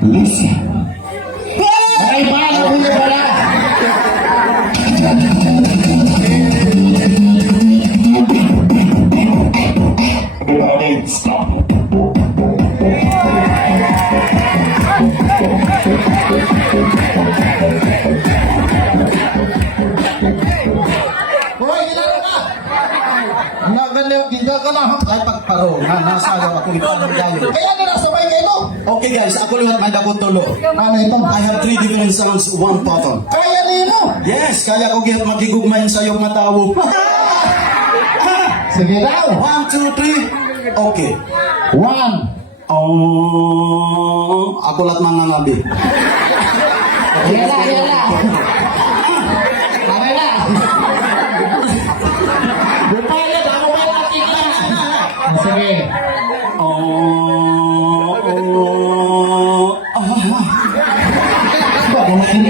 Listen. Ay, paano ko yung wala? Everybody stop. Hoy, ilaro ka! Hindi ka lang ay pagparo na nasayaw ako ipagagayo. Kaya na nasabay kayo. Okay guys, ako lahat may dakot tulo. Ano ito? I have 3 different sounds, 1 pattern. Kaya niyo mo. Yes, kaya ko gihit magigugmayin sa iyong matawo. Sige daw. 1, 2, 3. Okay. 1. Ako lahat mga ngabi. Yala, yala. Tama na. Bupaya, ako ba natin ka? Sige. Bakit